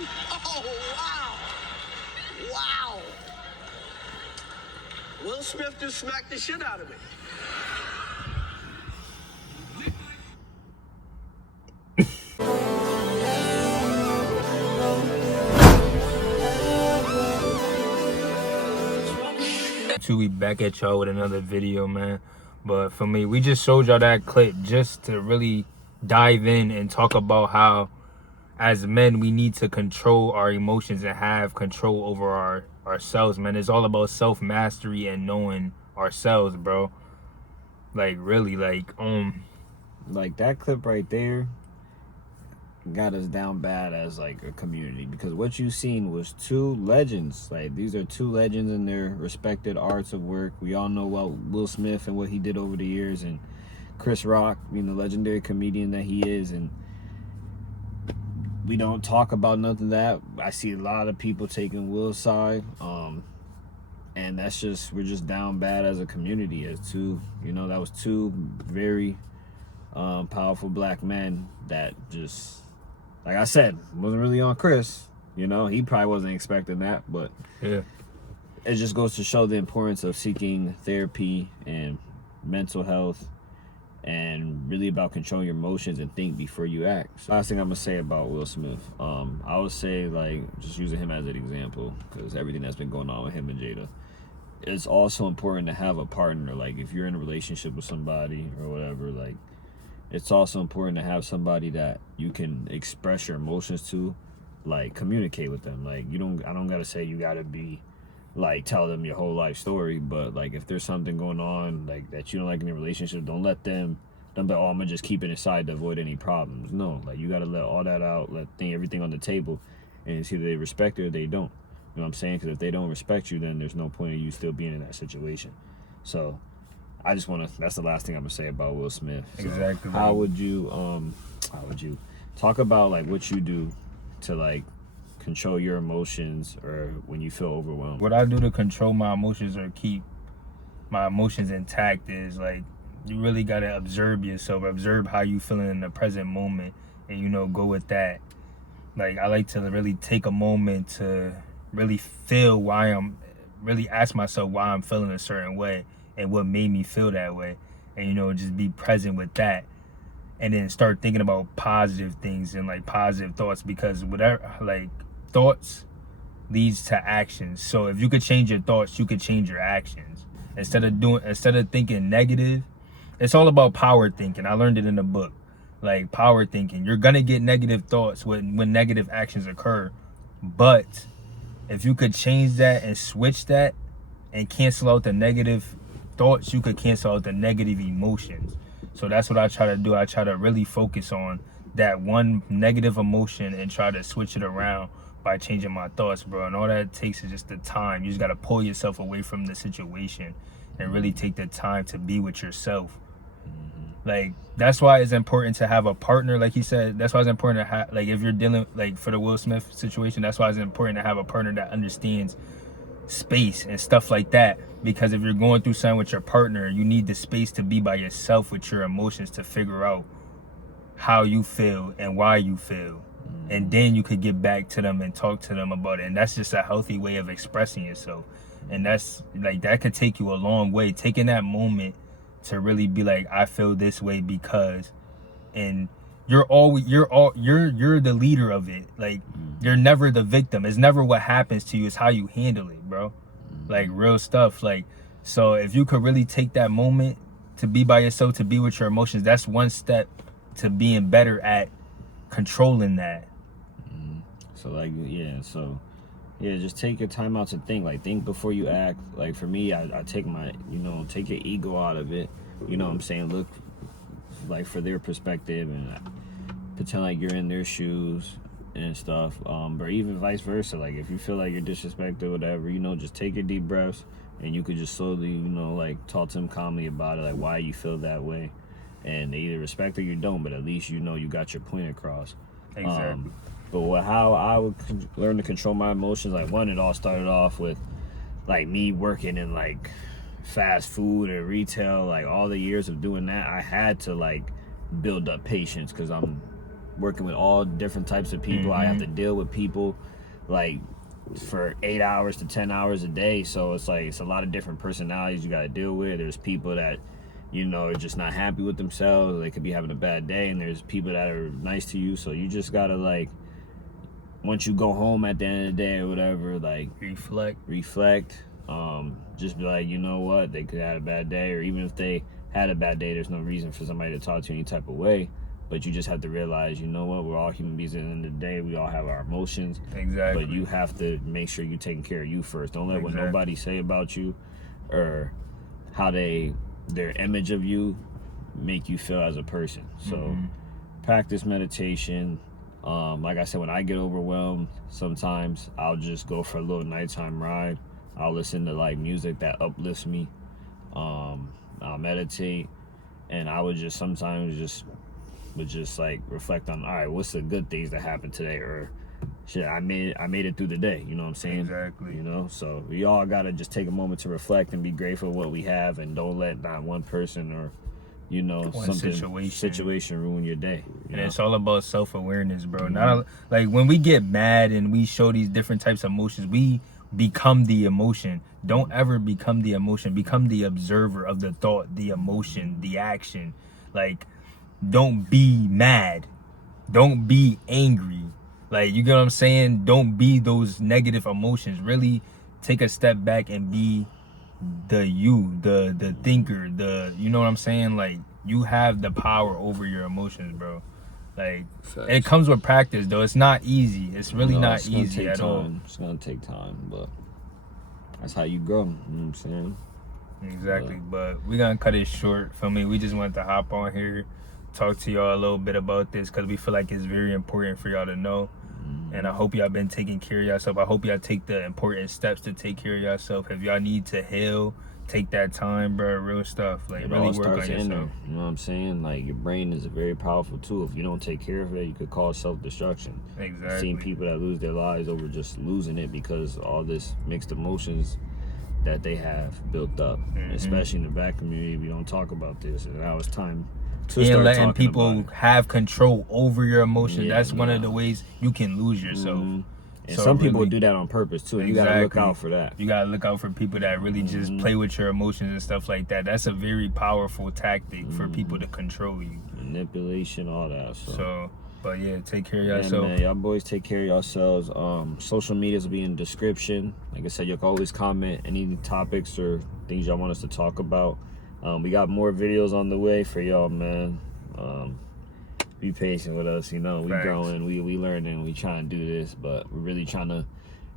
Oh, wow. Wow. Will Smith just smacked the shit out of me. We back at y'all with another video, man. But for me, we just showed y'all that clip just to really dive in and talk about how as men we need to control our emotions and have control over ourselves, man. It's all about self-mastery and knowing ourselves, bro. Like really, like that clip right there got us down bad as like a community, because what you seen was two legends. Like, these are two legends in their respected arts of work. We all know about Will Smith and what he did over the years, and Chris Rock, you know, legendary comedian that he is, and we don't talk about nothing of that. I see a lot of people taking Will's side, and that's just, we're just down bad as a community, as two, you know, that was two very powerful black men that just, like I said, wasn't really on Chris. You know, he probably wasn't expecting that, but yeah, it just goes to show the importance of seeking therapy and mental health, and really about controlling your emotions and think before you act. So last thing I'm gonna say about Will Smith, I would say, like, just using him as an example, because everything that's been going on with him and Jada, it's also important to have a partner. Like, if you're in a relationship with somebody or whatever, like, it's also important to have somebody that you can express your emotions to, like, communicate with them. Like, I don't gotta say you gotta be, like, tell them your whole life story, but, like, if there's something going on, like, that you don't like in a relationship, don't let them be, oh, I'm gonna just keep it inside to avoid any problems. No, like, you gotta let all that out, everything on the table, and it's either they respect it or they don't. You know what I'm saying? Because if they don't respect you, then there's no point in you still being in that situation. So I just want to, that's the last thing I'm gonna say about Will Smith. So exactly. How would you talk about, like, what you do to, like, control your emotions or when you feel overwhelmed? What I do to control my emotions or keep my emotions intact is, like, you really gotta observe yourself, observe how you feeling in the present moment, and, you know, go with that. Like, I like to really take a moment to really feel really ask myself why I'm feeling a certain way and what made me feel that way, and, you know, just be present with that, and then start thinking about positive things and, like, positive thoughts, because whatever, like, thoughts leads to actions. So if you could change your thoughts, you could change your actions. Instead of thinking negative, it's all about power thinking. I learned it in the book. Like, power thinking, you're gonna get negative thoughts when negative actions occur, but if you could change that and switch that and cancel out the negative thoughts, you could cancel out the negative emotions. So that's what I try to do. I try to really focus on that one negative emotion and try to switch it around by changing my thoughts, bro. And all that takes is just the time. You just got to pull yourself away from the situation and really take the time to be with yourself. Like, that's why it's important to have a partner, like he said. That's why it's important to have, like, if you're dealing, like, for the Will Smith situation, that's why it's important to have a partner that understands space and stuff like that. Because if you're going through something with your partner, you need the space to be by yourself with your emotions to figure out how you feel and why you feel, and then you could get back to them and talk to them about it. And that's just a healthy way of expressing yourself, and that's, like, that could take you a long way, taking that moment to really be like, I feel this way because, and you're the leader of it. Like, you're never the victim. It's never what happens to you, it's how you handle it, bro. Like, real stuff. Like, so if you could really take that moment to be by yourself, to be with your emotions, that's one step to being better at controlling that. So, like, just take your time out to think. Like, think before you act. Like, for me, I take my, take your ego out of it. You know what I'm saying? Look, like, for their perspective and pretend like you're in their shoes and stuff. But even vice versa. Like, if you feel like you're disrespected or whatever, just take your deep breaths, and you could just slowly, like, talk to them calmly about it, like, why you feel that way. And they either respect or you don't, but at least you got your point across. Exactly. But how I would learn to control my emotions, like, one, it all started off with, like, me working in, like, fast food or retail. Like, all the years of doing that, I had to, like, build up patience, because I'm working with all different types of people. I have to deal with people like for 8 hours to 10 hours a day. So it's like, it's a lot of different personalities you got to deal with. There's people that, you know, are just not happy with themselves. They could be having a bad day, and there's people that are nice to you. So you just got to, like, once you go home at the end of the day or whatever, like, reflect, just be like, you know what, they could have had a bad day, or even if they had a bad day, there's no reason for somebody to talk to you any type of way. But you just have to realize, you know what, we're all human beings at the end of the day. We all have our emotions. Exactly. But you have to make sure you're taking care of you first. Don't let what nobody say about you or how their image of you make you feel as a person. So practice meditation. Like I said, when I get overwhelmed, sometimes I'll just go for a little nighttime ride. I'll listen to like music that uplifts me. I'll meditate, and I would just sometimes just like reflect on, all right, what's the good things that happened today, or shit, I made it through the day. You know what I'm saying? Exactly. You know, so we all gotta just take a moment to reflect and be grateful for what we have, and don't let not one person or, you know, one something situation ruin your day. And it's all about self-awareness, bro. Not like when we get mad and we show these different types of emotions, we become the emotion. Don't ever become the emotion. Become the observer of the thought, the emotion, the action. Like, don't be mad. Don't be angry. Like, you get what I'm saying? Don't be those negative emotions. Really take a step back and be the thinker, you know what I'm saying? Like, you have the power over your emotions, bro. Like, it comes with practice, though. It's not easy. It's really not easy at all. It's gonna take time, but that's how you grow. You know what I'm saying? Exactly. But we're gonna cut it short. For me, we just wanted to hop on here, talk to y'all a little bit about this, because we feel like it's very important for y'all to know. And I hope y'all been taking care of yourself. I hope y'all take the important steps to take care of yourself. If y'all need to heal, take that time, bro. Real stuff. Like, it really all work starts on in there. yourself. You know what I'm saying? Like, your brain is a very powerful tool. If you don't take care of it, you could cause self-destruction. Exactly. I've seen people that lose their lives over just losing it because all this mixed emotions that they have built up, especially in the black community. We don't talk about this, and now it's time to and start letting talking people about it. have control over your emotions. Yeah, That's one of the ways you can lose yourself. And So some people really- do that on purpose too. You gotta look out for that. You gotta look out for people that really just play with your emotions and stuff like that. That's a very powerful tactic for people to control you. Manipulation, all that. So But yeah, take care of yeah, yourself. man, y'all boys take care of yourselves. Social medias will be in the description. Like I said, you can always comment any topics or things y'all want us to talk about. We got more videos on the way for y'all, man. Be patient with us, you know. We growing, we learning, we trying to do this, but we're really trying to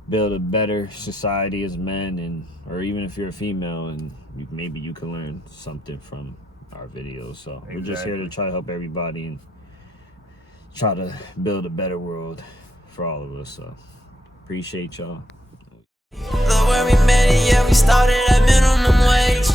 build a better society as men, and or even if you're a female, and maybe you can learn something from our videos. So we're just here to try to help everybody and try to build a better world for all of us. So appreciate y'all. Look where we met it, yeah, we started at minimum wage.